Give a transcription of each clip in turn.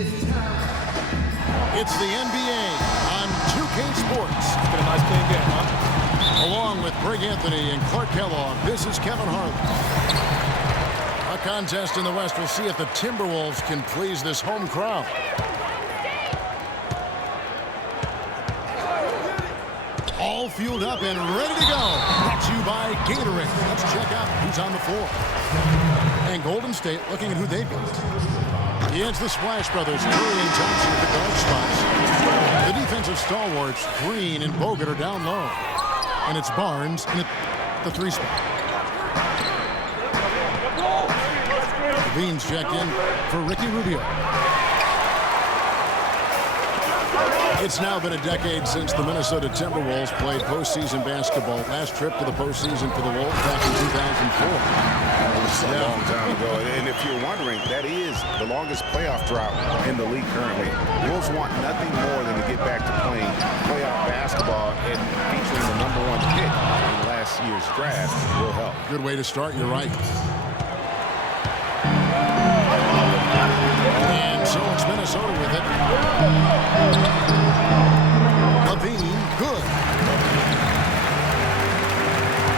It's the NBA on 2K Sports. It's been a nice clean game, huh? Along with Greg Anthony and Clark Kellogg, this is Kevin Harlan. A contest in the West. We'll see if the Timberwolves can please this home crowd. All fueled up and ready to go. Brought to you by Gatorade. Let's check out who's on the floor. And Golden State looking at who they've got. Against the Splash Brothers, Curry and Johnson at the guard spots. The defensive stalwarts, Green and Bogut, are down low. And it's Barnes in the three spot. Levine's checked in for Ricky Rubio. It's now been a decade since the Minnesota Timberwolves played postseason basketball. Last trip to the postseason for the Wolves back in 2004. That was a long time ago. And if you're wondering, that is the longest playoff drought in the league currently. Wolves want nothing more than to get back to playing playoff basketball, and featuring the #1 pick in last year's draft will help. Good way to start, you're right. And so it's Minnesota with it. Levine, good.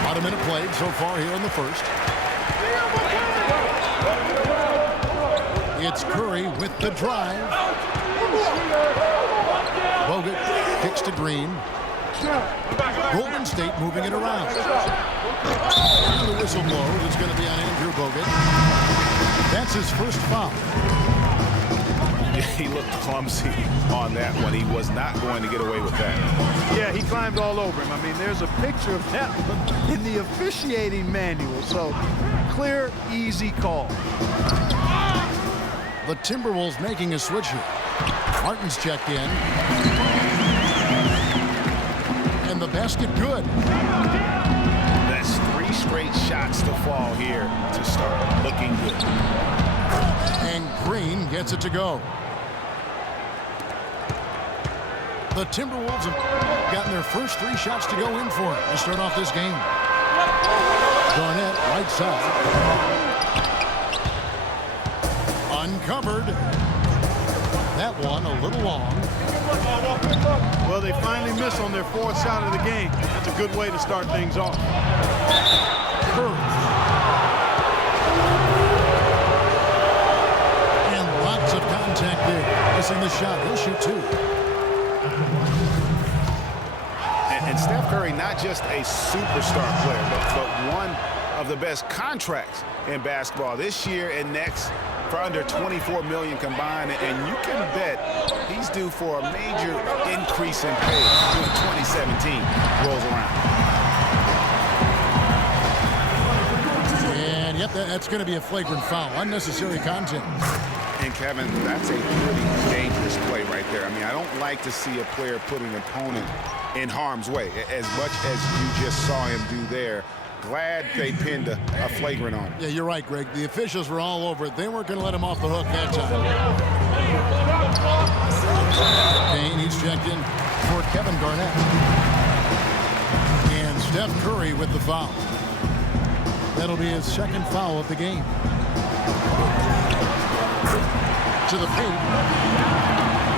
About a minute played so far here in the first. It's Curry with the drive. Bogut kicks to Green. Golden State moving it around. And the whistle blows. It's going to be on Andrew Bogut. That's his first foul. He looked clumsy on that one. He was not going to get away with that. Yeah, he climbed all over him. I mean, there's a picture of that one in the officiating manual. So, clear, easy call. The Timberwolves making a switch here. Martin's checked in. And the basket good. That's 3 straight shots to fall here to start looking good. And Green gets it to go. The Timberwolves have gotten their first 3 shots to go in for it to start off this game. Garnett, right side. Uncovered. That one a little long. Well, they finally missed on their 4th shot of the game. That's a good way to start things off. Curry. And lots of contact there. Missing the shot. He'll shoot 2. And Steph Curry, not just a superstar player, but one of the best contracts in basketball this year and next for under $24 million combined. And you can bet he's due for a major increase in pay when 2017 rolls around. And yep, that's going to be a flagrant foul. Unnecessary contact. And Kevin, that's a pretty dangerous play right there. I mean, I don't like to see a player put an opponent in harm's way as much as you just saw him do there. Glad they pinned a flagrant on him. Yeah, you're right, Greg. The officials were all over it. They weren't going to let him off the hook that time. Payne, he's checked in for Kevin Garnett. And Steph Curry with the foul. That'll be his 2nd foul of the game. To the paint.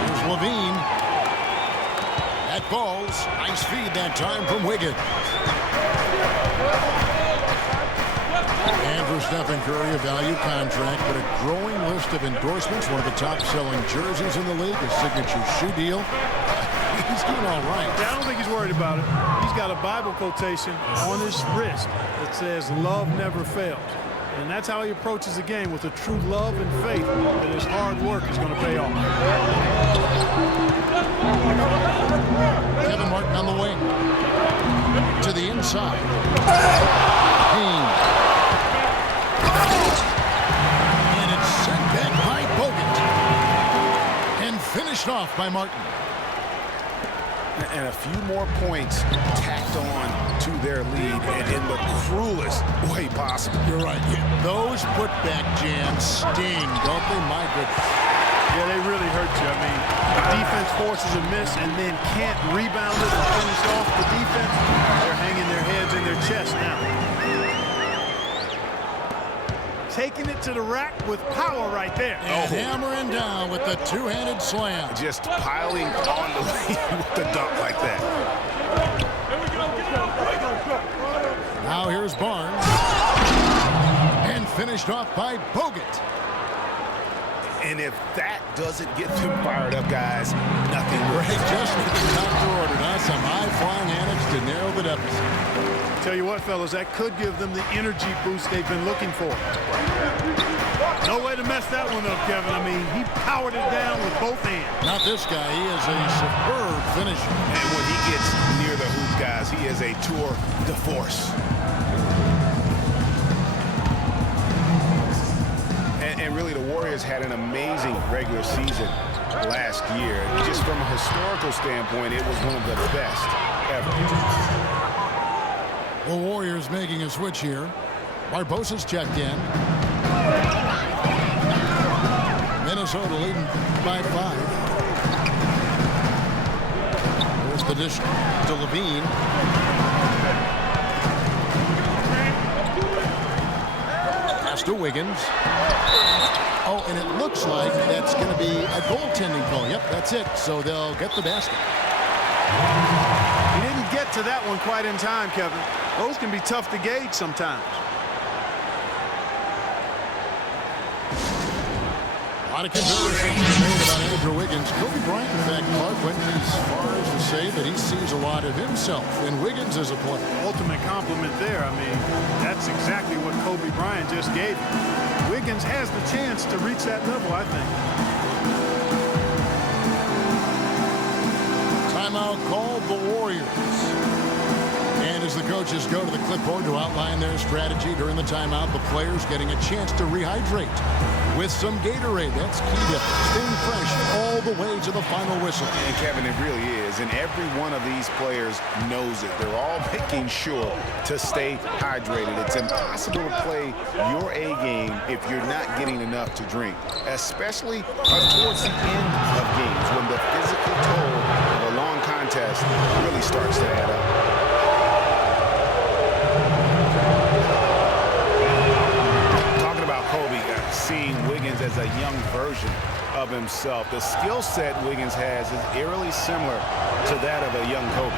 Here's Levine. That falls. Nice feed that time from Wiggins. And for Stephen Curry, a value contract, but a growing list of endorsements. One of the top-selling jerseys in the league, a signature shoe deal. He's doing all right. Yeah, I don't think he's worried about it. He's got a Bible quotation on his wrist that says, "Love never fails." And that's how he approaches the game, with a true love and faith that his hard work is going to pay off. Kevin Martin on the wing. To the inside. Payne. And it's sent back by Bogut. And finished off by Martin. And a few more points tacked on to their lead, and in the cruelest way possible. You're right. Yeah, those putback jams sting, don't they? My goodness. Yeah, they really hurt you. I mean, the defense forces a miss and then can't rebound it and finish off the defense. They're hanging their heads in their chest now. taking it to the rack with power right there. And hammering down with the two-handed slam. Just piling on the lead with the dunk like that. Now here's Barnes. And finished off by Bogut. And if that doesn't get them fired up, guys, nothing will. Right, just at the top to order. Now some high-flying antics to narrow the deficit. Tell you what, fellas, that could give them the energy boost they've been looking for. No way to mess that one up, Kevin. I mean, he powered it down with both hands. Not this guy. He is a superb finisher. And when he gets near the hoop, guys, he is a tour de force. And really, the Warriors had an amazing regular season last year. Just from a historical standpoint, it was one of the best ever. The Warriors making a switch here. Barbosa's checked in. Minnesota leading by 5. There's the dish to Levine. Pass to Wiggins. Oh, and it looks like that's going to be a goaltending call. Yep, that's it. So they'll get the basket. He didn't get to that one quite in time, Kevin. Those can be tough to gauge sometimes. A lot of comparisons made about Andrew Wiggins. Kobe Bryant, in fact, Clark went as far as to say that he sees a lot of himself in Wiggins as a player. Ultimate compliment there. I mean, that's exactly what Kobe Bryant just gave him. Wiggins has the chance to reach that level, I think. Timeout called the Warriors. And as the coaches go to the clipboard to outline their strategy during the timeout, the players getting a chance to rehydrate with some Gatorade. That's key to staying fresh all the way to the final whistle. And Kevin, it really is. And every one of these players knows it. They're all making sure to stay hydrated. It's impossible to play your A game if you're not getting enough to drink, especially towards the end of games when the physical toll of a long contest really starts to add up. Seeing Wiggins as a young version of himself. The skill set Wiggins has is eerily similar to that of a young Kobe.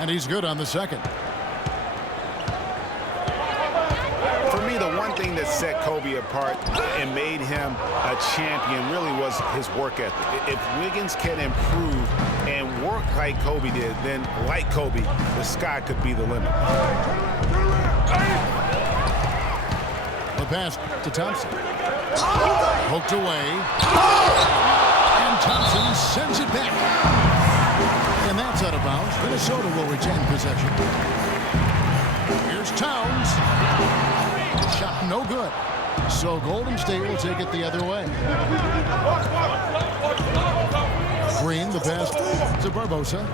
And he's good on the second. For me, the one thing that set Kobe apart and made him a champion really was his work ethic. If Wiggins can improve and work like Kobe did, then like Kobe, the sky could be the limit. The pass to Thompson. Poked away. And Thompson sends it back. And that's out of bounds. Minnesota will retain possession. Here's Towns. Shot no good. So Golden State will take it the other way. Green, the pass to Barbosa.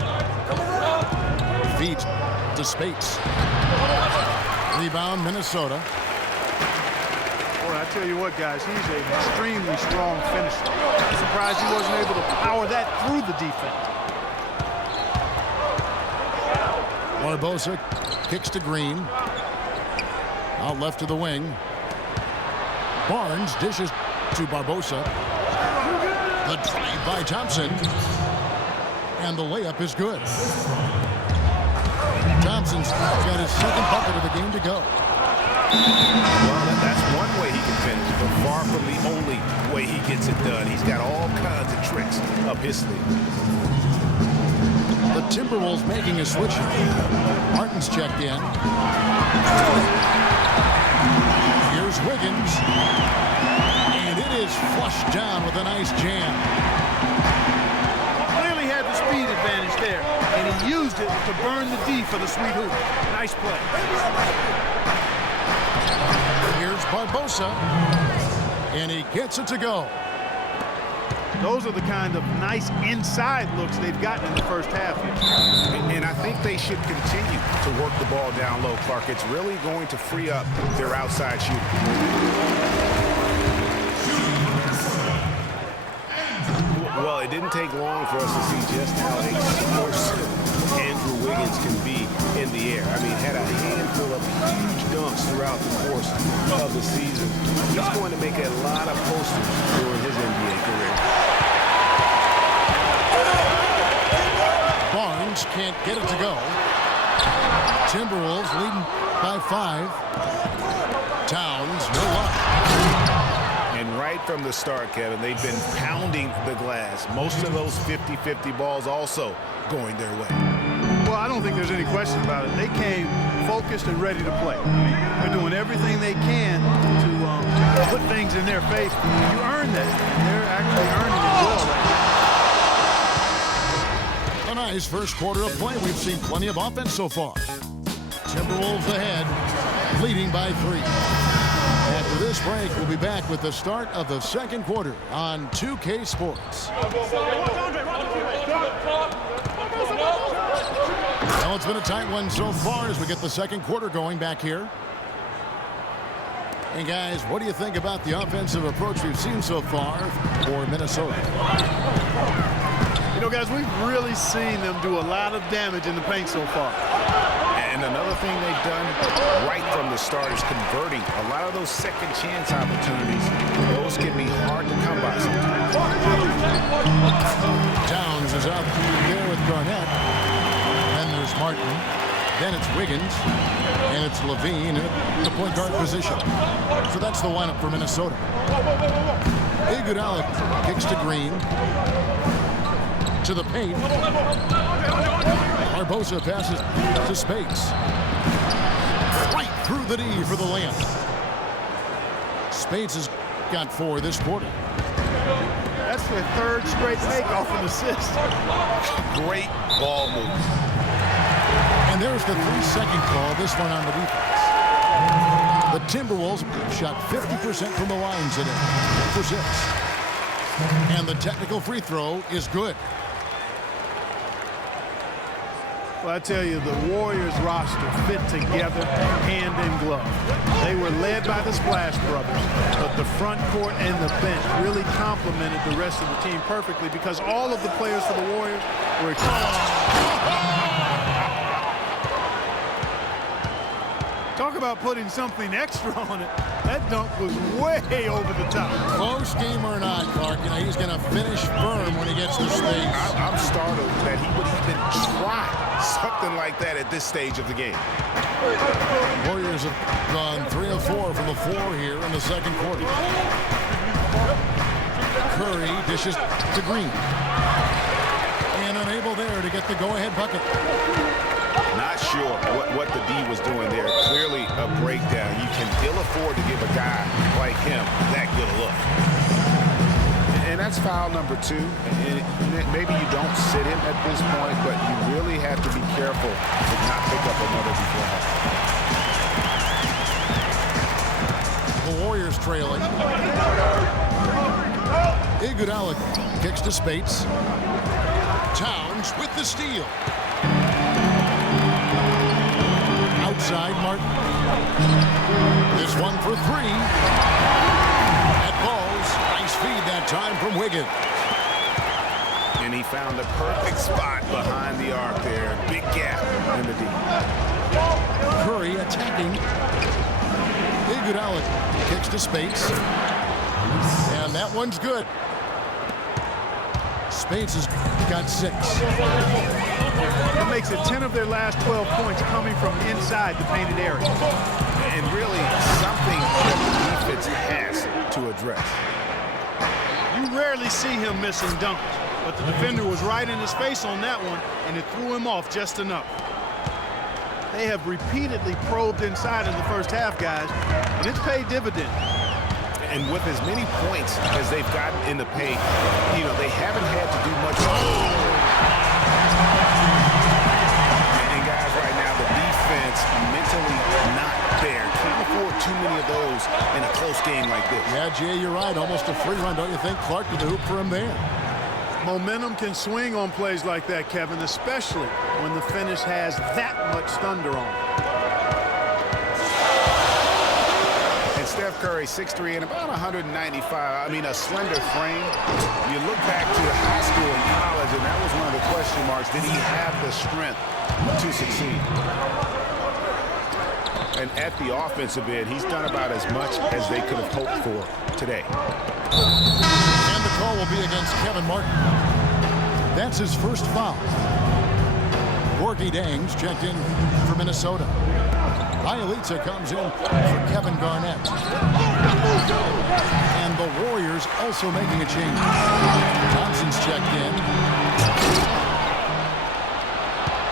Feet to Spates. Rebound, Minnesota. Boy, I tell you what, guys, he's an extremely strong finisher. I'm surprised he wasn't able to power that through the defense. Barbosa kicks to Green. Out left to the wing. Barnes dishes to Barbosa. The drive by Thompson. And the layup is good. Thompson's got his second bucket of the game to go. Well, that's one way he can finish, but far from the only way he gets it done. He's got all kinds of tricks up his sleeve. The Timberwolves making a switch. Martin's checked in. Here's Wiggins. And it is flushed down with a nice jam. Clearly had the speed advantage there, and he used it to burn the D for the sweet hoop. Nice play. Here's Barbosa, and he gets it to go. Those are the kind of nice inside looks they've gotten in the first half. And I think they should continue to work the ball down low, Clark. It's really going to free up their outside shooting. Well, it didn't take long for us to see just how explosive Andrew Wiggins can be in the air. I mean, had a handful of throughout the course of the season. He's going to make a lot of posters during his NBA career. Barnes can't get it to go. Timberwolves leading by 5. Towns, no luck. And right from the start, Kevin, they've been pounding the glass. Most of those 50-50 balls also going their way. Well, I don't think there's any question about it. They came focused and ready to play. They're doing everything they can to put things in their favor. You earn that, and they're actually earning it well right now. A nice first quarter of play. We've seen plenty of offense so far. Timberwolves ahead, leading by 3. After this break, we'll be back with the start of the second quarter on 2K Sports. Well, it's been a tight one so far as we get the second quarter going back here. And guys, what do you think about the offensive approach we've seen so far for Minnesota? You know, guys, we've really seen them do a lot of damage in the paint so far. And another thing they've done right from the start is converting a lot of those second chance opportunities. Those can be hard to come by sometimes. Towns is out there with Garnett. Then there's Martin. Then it's Wiggins. And it's Levine in the point guard position. So that's the lineup for Minnesota. Iguodala kicks to Green. To the paint. Barbosa passes to Speights. Right through the D for the layup. Speights has got 4 this quarter. That's their 3rd straight takeoff and assist. Great ball moves. And there's the 3-second call, this one on the defense. The Timberwolves shot 50% from the line today for 6. And the technical free throw is good. Well, I tell you, the Warriors roster fit together hand in glove. They were led by the Splash Brothers, but the front court and the bench really complemented the rest of the team perfectly because all of the players for the Warriors were talk about putting something extra on it. That dunk was way over the top. Close game or not, Clark, you know, he's going to finish firm when he gets to space. I'm startled that he would even try something like that at this stage of the game. Warriors have gone 3 of 4 from the floor here in the second quarter. Curry dishes to Green. And unable there to get the go-ahead bucket. Not sure what the D was doing there. Clearly a breakdown. You can ill afford to give a guy like him that good a look. And that's foul number 2. And maybe you don't sit him at this point, but you really have to be careful to not pick up another before. The Warriors trailing. Iguodala kicks to Speights. Towns with the steal. Outside Martin. This one for 3. That falls. Nice feed that time from Wiggins. And he found the perfect spot behind the arc there. Big gap in the D. Curry attacking. Iguodala kicks to Speights. And that one's good. Speights has got 6. That makes it 10 of their last 12 points coming from inside the painted area. And really something that the defense has to address. You rarely see him missing dunks, but the defender was right in his face on that one, and it threw him off just enough. They have repeatedly probed inside in the first half, guys, and it's paid dividends. And with as many points as they've gotten in the paint, you know, they haven't had to do much. And guys, right now, the defense mentally not there. Can't afford too many of those in a close game like this. Yeah, Jay, you're right. Almost a free run, don't you think? Clark to the hoop for him there. Momentum can swing on plays like that, Kevin, especially when the finish has that much thunder on it. Steph Curry, 6'3" and about 195. I mean, a slender frame. You look back to high school and college, and that was one of the question marks. Did he have the strength to succeed? And at the offensive end, he's done about as much as they could have hoped for today. And the call will be against Kevin Martin. That's his first foul. Gorgie Dang's checked in for Minnesota. Ialica comes in for Kevin Garnett. And the Warriors also making a change. Thompson's checked in.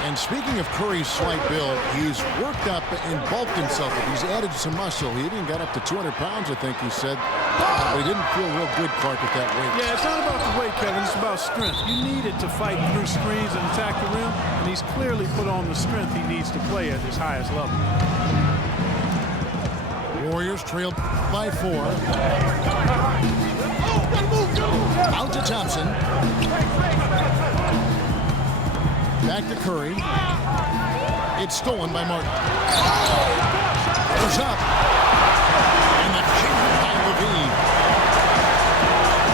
And speaking of Curry's slight build, he's worked up and bulked himself. He's added some muscle. He even got up to 200 pounds, I think he said. But he didn't feel real good, Clark, at that weight. Yeah, it's not about the weight, Kevin. It's about strength. You need it to fight through screens and attack the rim. And he's clearly put on the strength he needs to play at his highest level. Warriors trailed by 4. Out to Thompson. Back to Curry. It's stolen by Martin. Goes up. And the kick by Levine.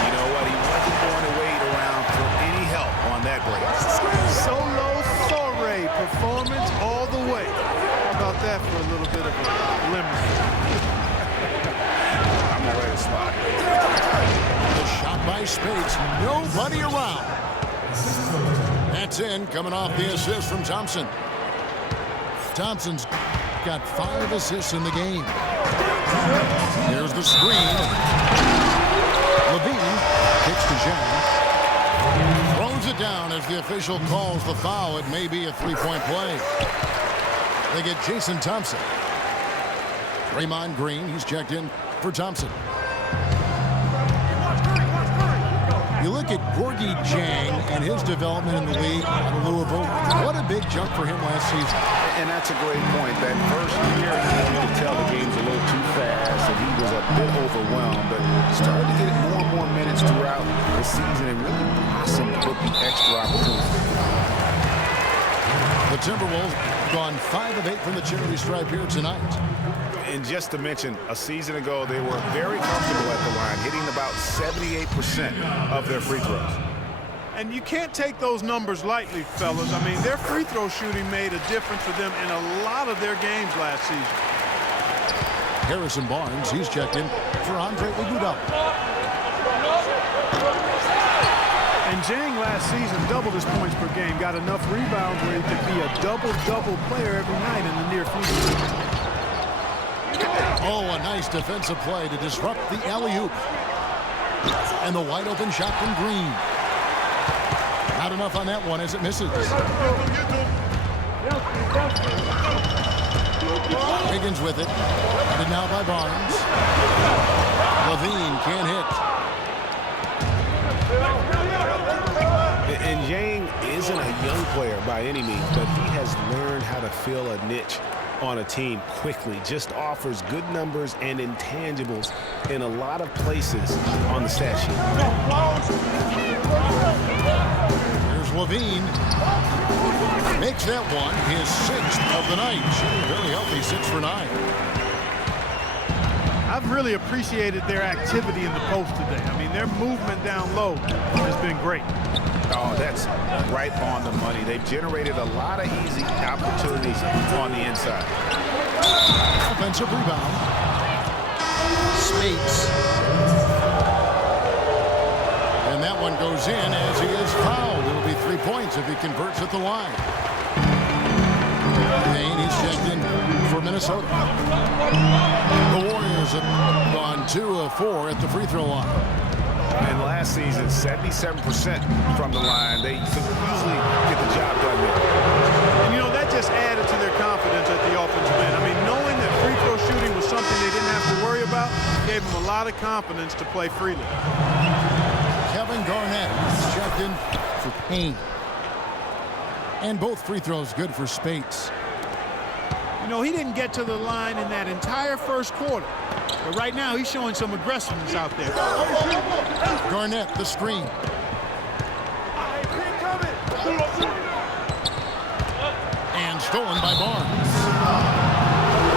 You know what? He wasn't going to wait around for any help on that break. Solo soiree performance all the way. How about that for a little bit of a limerick? I'm ready to slide. The shot by Spades. Nobody around. That's in, coming off the assist from Thompson. Thompson's got 5 assists in the game. Here's the screen. Levine kicks to Zhang. Throws it down as the official calls the foul. It may be a 3-point play. They get Jason Thompson. Draymond Green, he's checked in for Thompson. You look at Gorgie Jang and his development in the league out of Louisville. What a big jump for him last season. And that's a great point. That first year, you could tell the game's a little too fast, and he was a bit overwhelmed, but started to get more and more minutes throughout the season and really blossomed with the extra opportunity. The Timberwolves gone 5 of 8 from the charity stripe here tonight. And just to mention, a season ago, they were very comfortable at the line, hitting about 78% of their free throws. And you can't take those numbers lightly, fellas. I mean, their free throw shooting made a difference for them in a lot of their games last season. Harrison Barnes, he's checked in for Andre Iguodala. And Jang last season doubled his points per game, got enough rebounds where he could be a double-double player every night in the near future. Oh, a nice defensive play to disrupt the alley-oop. And the wide-open shot from Green. Not enough on that one as it misses. Higgins with it. And now by Barnes. Levine can't hit. And Yang isn't a young player by any means, but he has learned how to fill a niche on a team quickly. Just offers good numbers and intangibles in a lot of places on the stat sheet. Here's Levine. Makes that one his 6th of the night. Shooting very healthy, 6 for 9. I've really appreciated their activity in the post today. I mean, their movement down low has been great. Oh, that's right on the money. They've generated a lot of easy opportunities on the inside. Offensive rebound. Spades. And that one goes in as he is fouled. It'll be 3 points if he converts at the line. Payne, he's checked in for Minnesota. The Warriors have gone 2 of 4 at the free throw line. And last season, 77% from the line. They could easily get the job done there. And, you know, that just added to their confidence at the offensive end. I mean, knowing that free throw shooting was something they didn't have to worry about gave them a lot of confidence to play freely. Kevin Garnett is checked in for Payne. And both free throws good for Spades. You know, he didn't get to the line in that entire first quarter. But right now, he's showing some aggressiveness out there. Garnett, the screen. And stolen by Barnes.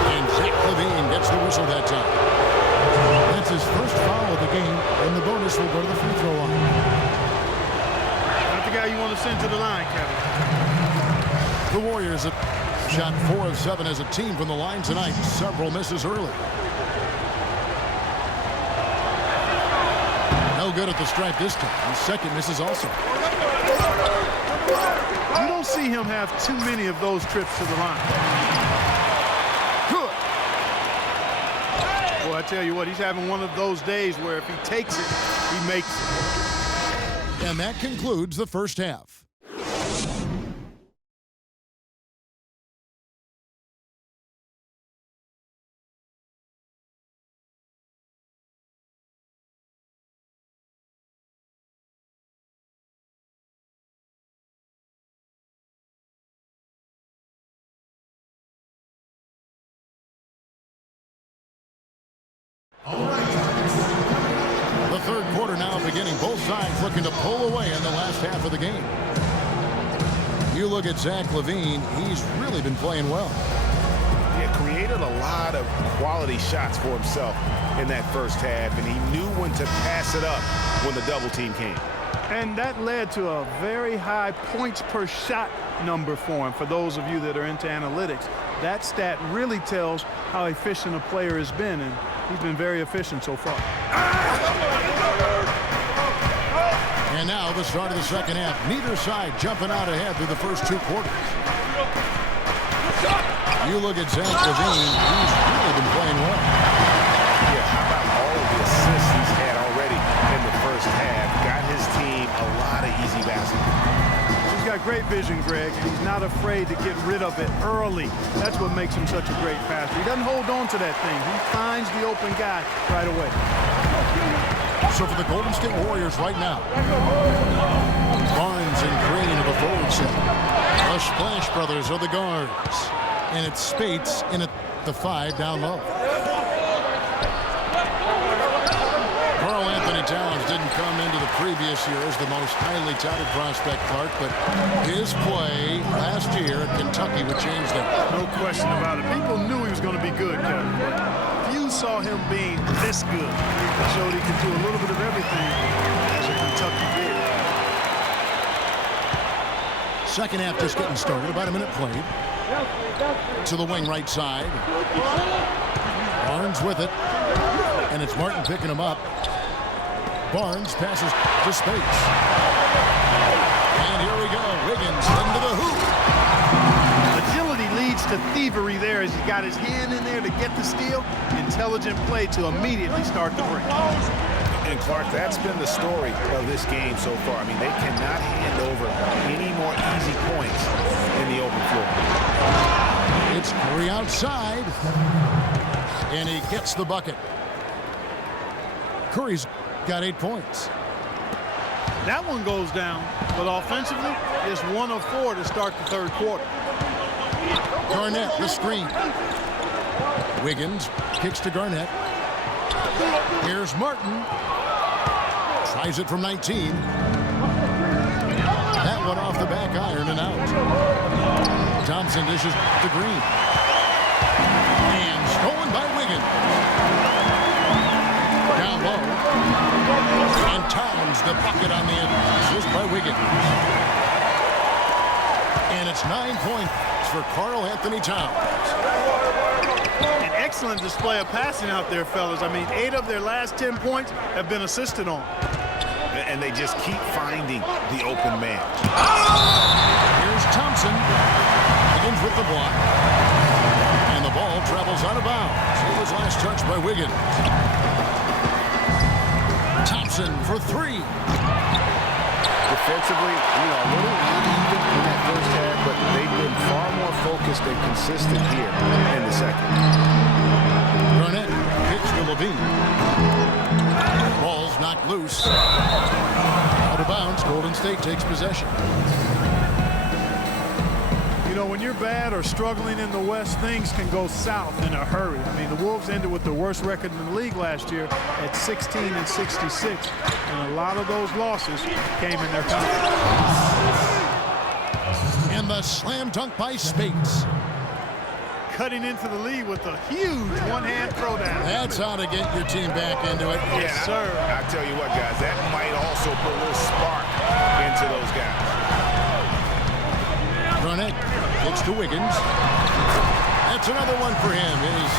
And Zach Levine gets the whistle that time. That's his first foul of the game, and the bonus will go to the free throw line. Not the guy you want to send to the line, Kevin. The Warriors have Shot 4 of 7 as a team from the line tonight. Several misses early. No good at the stripe this time. Second misses also. You don't see him have too many of those trips to the line. Good. Well, I tell you what, he's having one of those days where if he takes it, he makes it. And that concludes the first half. The third quarter now beginning. Both sides looking to pull away in the last half of the game. You look at Zach LaVine, he's really been playing well. Yeah, created a lot of quality shots for himself in that first half, and he knew when to pass it up when the double team came. And that led to a very high points per shot number for him. For those of you that are into analytics, that stat really tells how efficient a player has been, and he's been very efficient so far. And now the start of the second half. Neither side jumping out ahead through the first two quarters. You look at Zach LaVine, he's really been playing well. Yeah, how about all of the assists he's had already in the first half? Got his team a lot of easy baskets. He's got great vision, Greg, and he's not afraid to get rid of it early. That's what makes him such a great passer. He doesn't hold on to that thing. He finds the open guy right away. So for the Golden State Warriors right now, Barnes and Green of the forward set. The Splash Brothers are the guards. And it's Spates in at the 5 down low. Karl Anthony Towns didn't come into the previous year as the most highly touted prospect, Clark, but his play last year at Kentucky would change that. No question about it. People knew he was going to be good, Kevin, but few saw him being this good. He showed he could do a little bit of everything as a Kentucky big. Second half just getting started, about a minute played. To the wing right side. Barnes with it. And it's Martin picking him up. Barnes passes to Spates. And here we go. Wiggins into the hoop. Agility leads to thievery there as he got his hand in there to get the steal. Intelligent play to immediately start the break. And Clark, that's been the story of this game so far. I mean, they cannot hand over any more easy points in the open floor. It's Curry outside. And he gets the bucket. Curry's got 8 points. That one goes down, but offensively, it's 1 of 4 to start the third quarter. Garnett, the screen. Wiggins kicks to Garnett. Here's Martin. Tries it from 19. That one off the back iron and out. Thompson dishes to Green. And stolen by Wiggins. Down low. And Towns the bucket on the assist by Wiggins. And it's 9 points for Karl Anthony Towns. An excellent display of passing out there, fellas. I mean, 8 of their last 10 points have been assisted on. And they just keep finding the open man. Here's Thompson. Begins with the block. And the ball travels out of bounds. It was last touched by Wiggins. Thompson for 3. Defensively, a little uneven in that first half, but they've been far more focused and consistent here in the second. Garnett kicks to LaVine. Ball's knocked loose. Out of bounds. Golden State takes possession. You know, when you're bad or struggling in the West, things can go south in a hurry. I mean, the Wolves ended with the worst record in the league last year at 16-66, and a lot of those losses came in their conference. And the slam dunk by Spates. Cutting into the lead with a huge one-hand throwdown. That's how to get your team back into it. Yes, sir. I tell you what, guys, that might also put a little spark into those guys. Garnett Gets to Wiggins. That's another one for him. His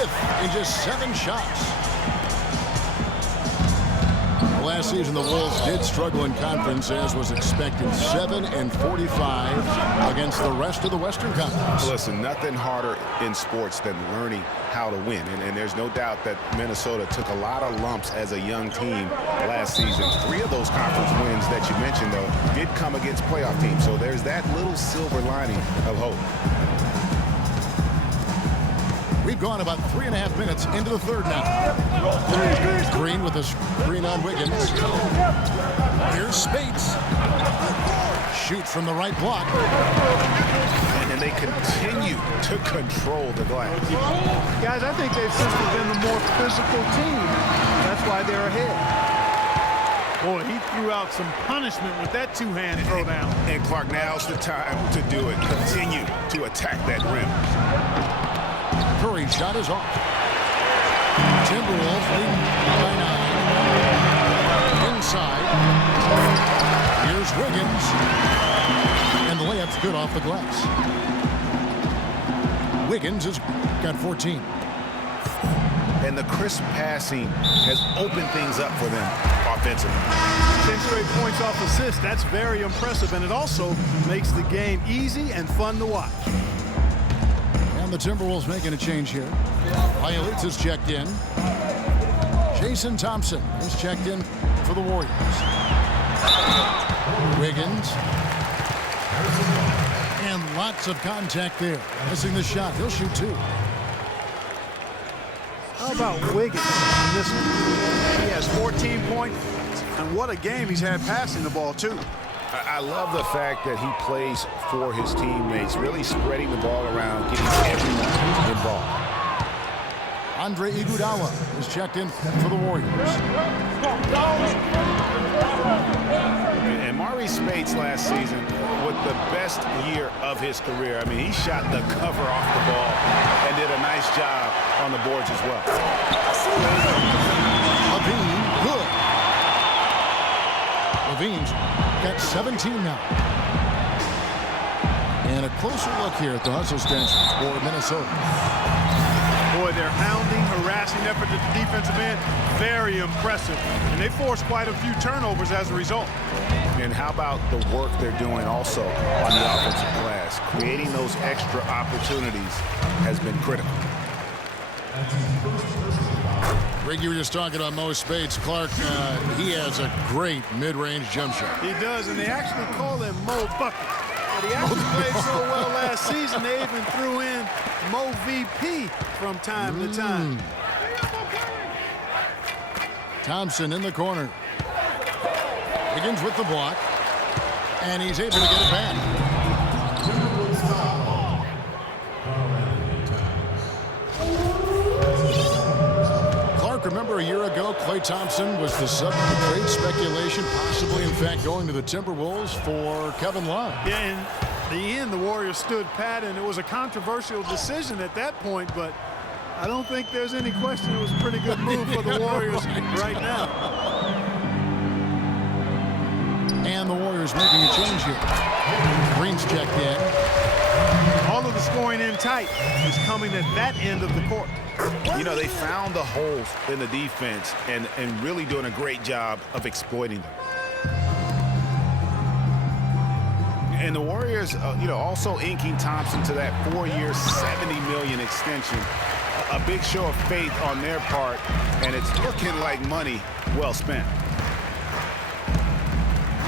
5th in just 7 shots. Last season, the Wolves did struggle in conference, as was expected. 7-45 against the rest of the Western Conference. Listen, nothing harder in sports than learning how to win. And there's no doubt that Minnesota took a lot of lumps as a young team last season. 3 of those conference wins that you mentioned, though, did come against playoff teams. So there's that little silver lining of hope. We've gone about 3.5 minutes into the third now. Green with a screen on Wiggins. Here's Spates. Shoots from the right block. And they continue to control the glass. Guys, I think they've simply been the more physical team. That's why they're ahead. Boy, he threw out some punishment with that 2-hand throwdown. And Clark, now's the time to do it. Continue to attack that rim. Curry's shot is off. Timberwolves lead by 9. Inside. Here's Wiggins. And the layup's good off the glass. Wiggins has got 14. And the crisp passing has opened things up for them offensively. 10 straight points off assists. That's very impressive. And it also makes the game easy and fun to watch. And the Timberwolves making a change here. Bielitsa's checked in. Jason Thompson is checked in for the Warriors. Wiggins. And lots of contact there. Missing the shot. He'll shoot 2. How about Wiggins in this one? He has 14 points. And what a game he's had passing the ball, too. I love the fact that he plays for his teammates, really spreading the ball around, getting everyone involved. Andre Iguodala is checked in for the Warriors. And Maurice Spates last season with the best year of his career. I mean, he shot the cover off the ball and did a nice job on the boards as well. Levine, good. Levine's got 17 now. And a closer look here at the hustle stance for Minnesota. Boy, their hounding, harassing effort at the defensive end, very impressive. And they forced quite a few turnovers as a result. And how about the work they're doing also on the offensive glass? Creating those extra opportunities has been critical. Rick, you were just talking about Mo Spates. Clark, he has a great mid-range jump shot. He does, and they actually call him Mo Bucket. But he actually played so well last season, they even threw in Mo VP from time to time. Thompson in the corner. Wiggins with the block. And he's able to get it back. Remember a year ago, Klay Thompson was the subject of trade speculation, possibly, in fact, going to the Timberwolves for Kevin Love. Yeah, in the end, the Warriors stood pat, and it was a controversial decision at that point, but I don't think there's any question it was a pretty good move for the Warriors right now. And the Warriors making a change here. Green's checked in. All of the scoring in tight is coming at that end of the court. You know, they found the holes in the defense and really doing a great job of exploiting them. And the Warriors, also inking Thompson to that 4-year, $70 million extension. A big show of faith on their part, and it's looking like money well spent.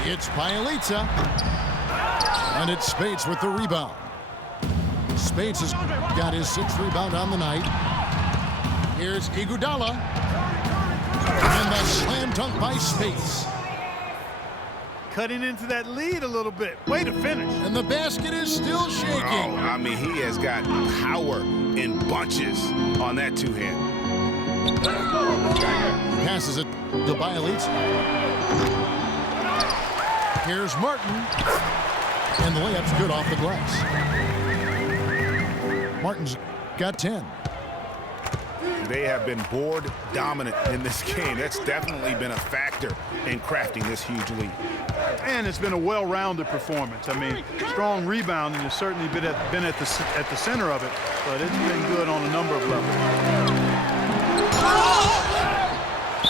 It's Bielitsa. And it's Spates with the rebound. Spates has got his 6th rebound on the night. Here's Iguodala. And the slam dunk by Spates. Cutting into that lead a little bit. Way to finish. And the basket is still shaking. Oh, I mean, he has got power in bunches on that 2-hand. Passes it to Bielitsa. Here's Martin. And the layup's good off the glass. Martin's got 10. They have been board dominant in this game. That's definitely been a factor in crafting this huge lead. And it's been a well-rounded performance. I mean, strong rebounding has certainly been at the center of it, but it's been good on a number of levels.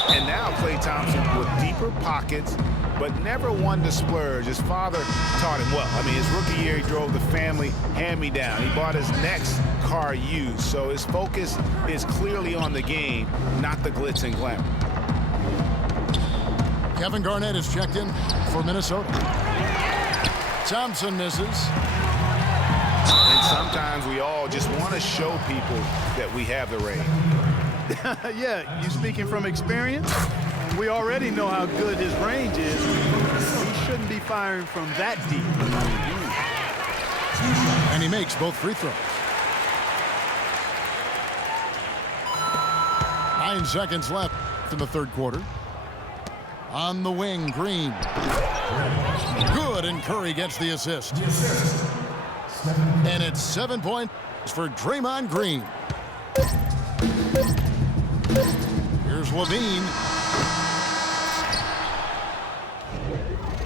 And now Klay Thompson with deeper pockets, but never one to splurge. His father taught him well. I mean, his rookie year, he drove the family hand-me-down. He bought his next car used, so his focus is clearly on the game, not the glitz and glamour. Kevin Garnett is checked in for Minnesota. Thompson misses. And sometimes we all just want to show people that we have the range. Yeah, you speaking from experience? We already know how good his range is. He shouldn't be firing from that deep. And he makes both free throws. 9 seconds left in the third quarter. On the wing, Green. Good, and Curry gets the assist. And it's 7 points for Draymond Green. Here's Levine.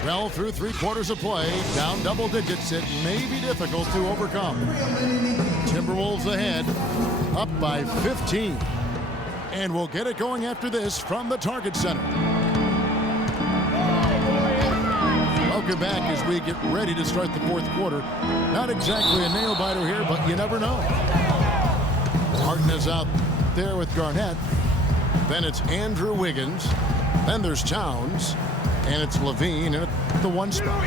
Well, through 3/4 of play, down double digits, it may be difficult to overcome. Timberwolves ahead, up by 15. And we'll get it going after this from the Target Center. Welcome back as we get ready to start the fourth quarter. Not exactly a nail-biter here, but you never know. Martin is out there with Garnett. Then it's Andrew Wiggins. Then there's Towns. And it's Levine at the 1 spot.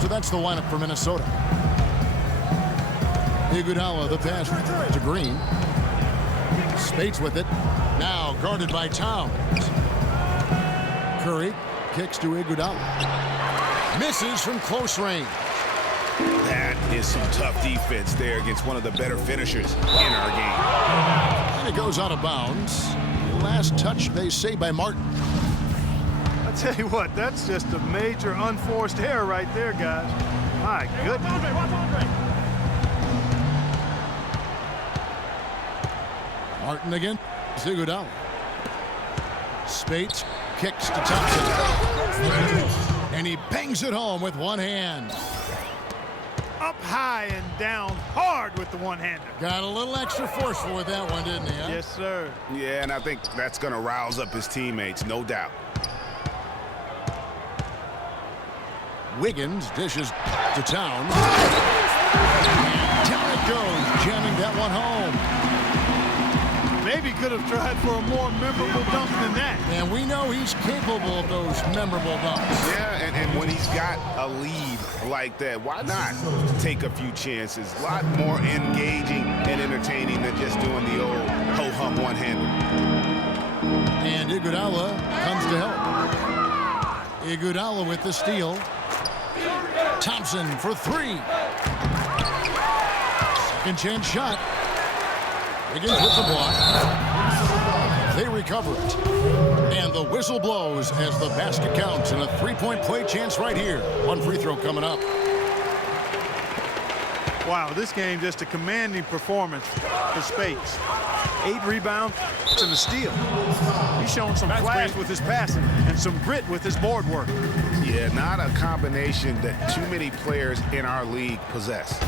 So that's the lineup for Minnesota. Iguodala, the pass to Green. Spates with it. Now guarded by Towns. Curry kicks to Iguodala. Misses from close range. That is some tough defense there against one of the better finishers in our game. And it goes out of bounds. Last touch, they say, by Martin. I tell you what, that's just a major unforced error right there, guys. My goodness. Martin again. Iguodala. Spates kicks to Thompson. And he bangs it home with one hand. Up high and down hard with the one-hander. Got a little extra forceful with that one, didn't he? Huh? Yes, sir. Yeah, and I think that's going to rouse up his teammates, no doubt. Wiggins dishes to Towns. And down it goes, jamming that one home. Maybe could have tried for a more memorable dunk than that. And we know he's capable of those memorable dunks. Yeah, and when he's got a lead like that, why not take a few chances? A lot more engaging and entertaining than just doing the old ho-hum one-hander. And Iguodala comes to help. Iguodala with the steal. Thompson for 3. Second chance shot. Wiggins with the block. They recover it. And the whistle blows as the basket counts, and a 3-point play chance right here. One free throw coming up. Wow, this game just a commanding performance for Spates. 8 rebounds and a steal. He's shown some flash with his passing and some grit with his board work. Yeah, not a combination that too many players in our league possess.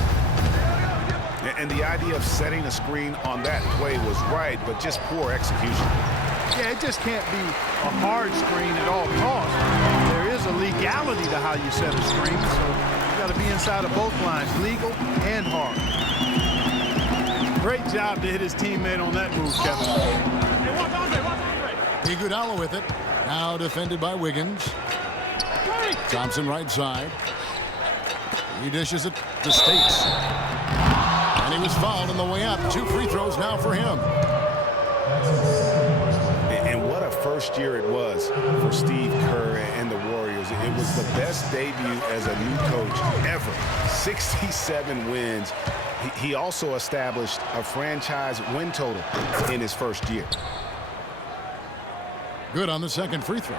And the idea of setting a screen on that play was right, but just poor execution. Yeah, it just can't be a hard screen at all costs. There is a legality to how you set a screen, so you got to be inside of both lines, legal and hard. Great job to hit his teammate on that move, Kevin. Iguodala with it. Now defended by Wiggins. Thompson right side. He dishes it to Spates. And he was fouled on the way up. 2 free throws now for him. And what a first year it was for Steve Kerr and the Warriors. It was the best debut as a new coach ever. 67 wins. He also established a franchise win total in his first year. Good on the second free throw.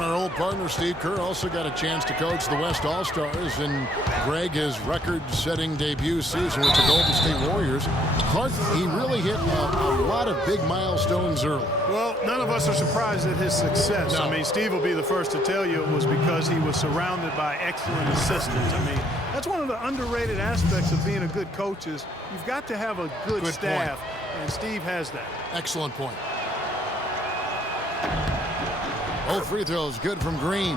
And our old partner Steve Kerr also got a chance to coach the West All-Stars in Greg, his record-setting debut season with the Golden State Warriors. Clark, he really hit a lot of big milestones early. Well, none of us are surprised at his success. No. I mean, Steve will be the first to tell you it was because he was surrounded by excellent assistants. I mean, that's one of the underrated aspects of being a good coach is you've got to have a good staff, and Steve has that. Excellent point. Both free throws good from Green.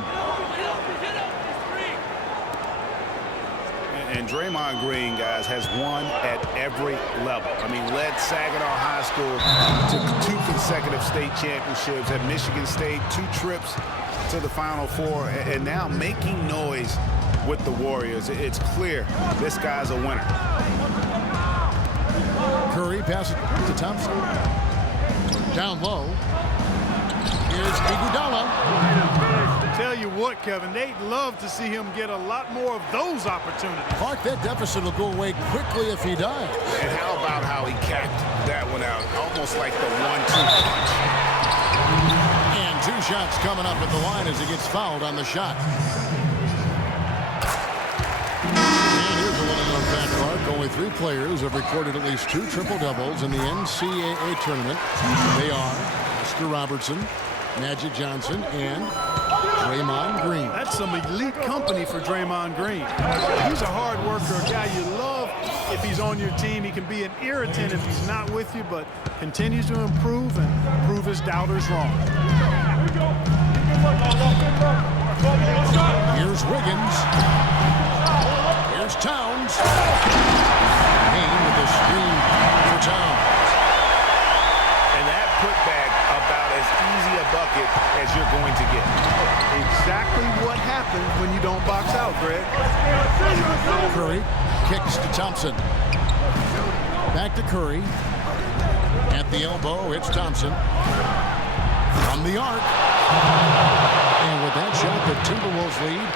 And Draymond Green, guys, has won at every level. I mean, led Saginaw High School to 2 consecutive state championships, at Michigan State, 2 trips to the Final Four, and now making noise with the Warriors. It's clear this guy's a winner. Curry passes to Thompson. Down low. Here's Iguodala. Tell you what, Kevin, they'd love to see him get a lot more of those opportunities. Clark, that deficit will go away quickly if he does. And how about how he capped that one out? Almost like the 1-2 punch. And 2 shots coming up at the line as he gets fouled on the shot. And here's a little known fact, Clark. Only 3 players have recorded at least 2 triple-doubles in the NCAA tournament. They are Mr. Robertson, Magic Johnson, and Draymond Green. That's some elite company for Draymond Green. He's a hard worker, a guy you love if he's on your team. He can be an irritant if he's not with you, but continues to improve and prove his doubters wrong. Here's Wiggins. Here's Towns. Payne with the screen for Towns. And that putback about as easy a bucket as you're going to get. Exactly what happens when you don't box out, Greg. Curry kicks to Thompson. Back to Curry. At the elbow, it's Thompson. From the arc. And with that shot, the Timberwolves lead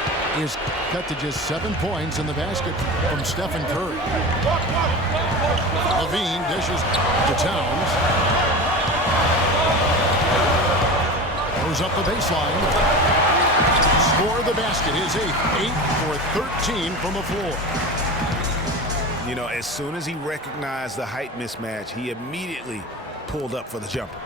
is cut to just 7 points in the basket from Stephen Curry. Levine dishes to Towns. Goes up the baseline. Score the basket. His 8th. 8 for 13 from the floor. You know, as soon as he recognized the height mismatch, he immediately pulled up for the jumper.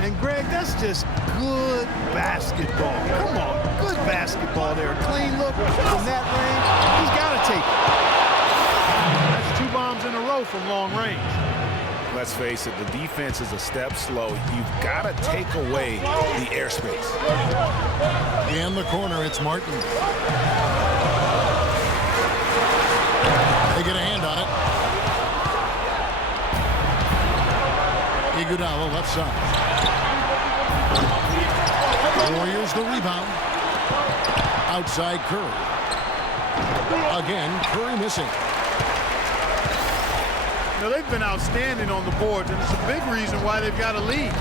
And, Greg, that's just good basketball. Come on, good basketball there. Clean look from that range. He's got to take it. That's 2 bombs in a row from long range. Let's face it, the defense is a step slow. You've got to take away the airspace. In the corner, it's Martin. They get a hand on it. Iguodala left side. Warriors the rebound. Outside Curry. Again, Curry missing. Now, they've been outstanding on the boards, and it's a big reason why they've got a lead.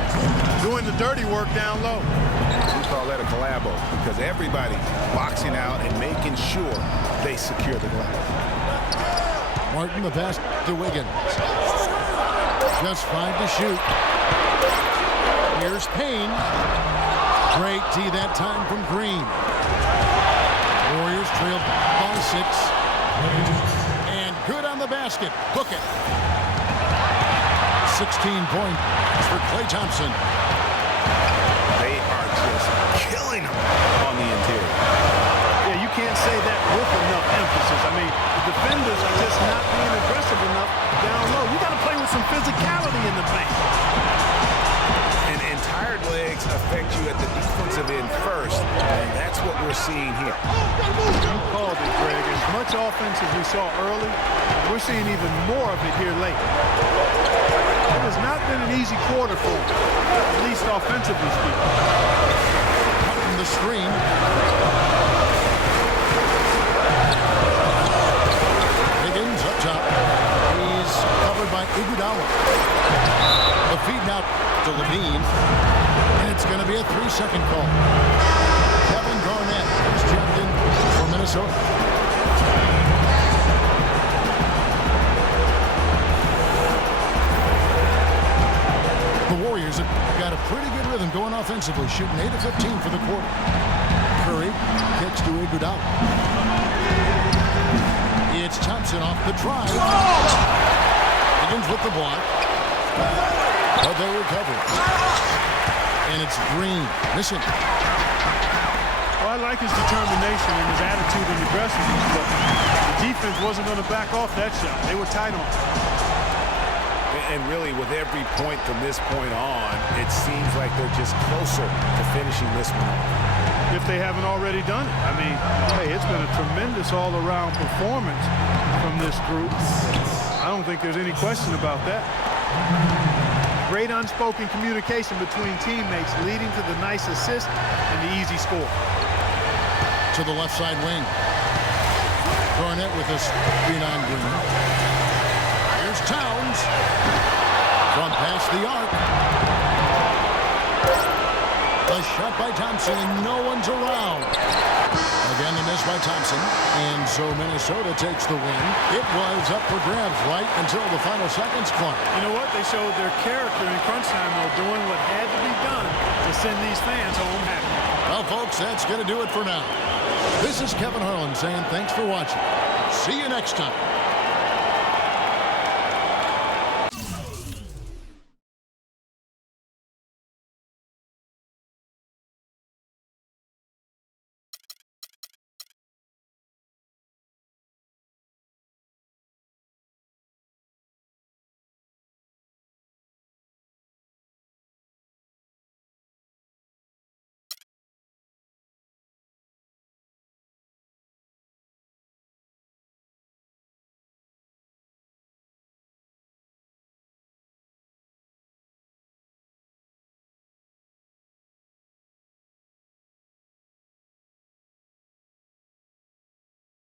Doing the dirty work down low. We call that a collabo because everybody's boxing out and making sure they secure the glass. Martin the pass to Wiggins. Just 5 to shoot. Here's Payne. Great tee that time from Green. Warriors trail by 6. And good on the basket. Book it. 16 points for Klay Thompson. They are just killing them on the interior. Yeah, you can't say that with enough emphasis. I mean, the defenders are just not being aggressive enough down low. You got to play with some physicality in the paint. And tired legs affect you at the defensive end first, and that's what we're seeing here. You called it, Greg. As much offense as we saw early, we're seeing even more of it here late. It has not been an easy quarter for them, at least offensively speaking. From the screen. Higgins up top. He's covered by Iguodala. The feed now to Levine. And it's going to be a 3-second call. Kevin Garnett is checked in for Minnesota. The Warriors have got a pretty good rhythm going offensively, shooting 8 of 15 for the quarter. Curry kicks to Iguodala. It's Thompson off the drive. Begins with the block. But they recover. And it's Green missing. Well, I like his determination and his attitude and aggressiveness, but the defense wasn't going to back off that shot. They were tight on it. And really, with every point from this point on, it seems like they're just closer to finishing this one off. If they haven't already done it. I mean, hey, it's been a tremendous all-around performance from this group. I don't think there's any question about that. Great unspoken communication between teammates, leading to the nice assist and the easy score. To the left side wing. Garnett with a screen on Green. Here's Towns. From past the arc. A shot by Thompson, and no one's around. Again, the miss by Thompson. And so Minnesota takes the win. It was up for grabs right until the final seconds clung. You know what? They showed their character in crunch time, though, doing what had to be done to send these fans home happy. Well, folks, that's going to do it for now. This is Kevin Harlan saying thanks for watching. See you next time.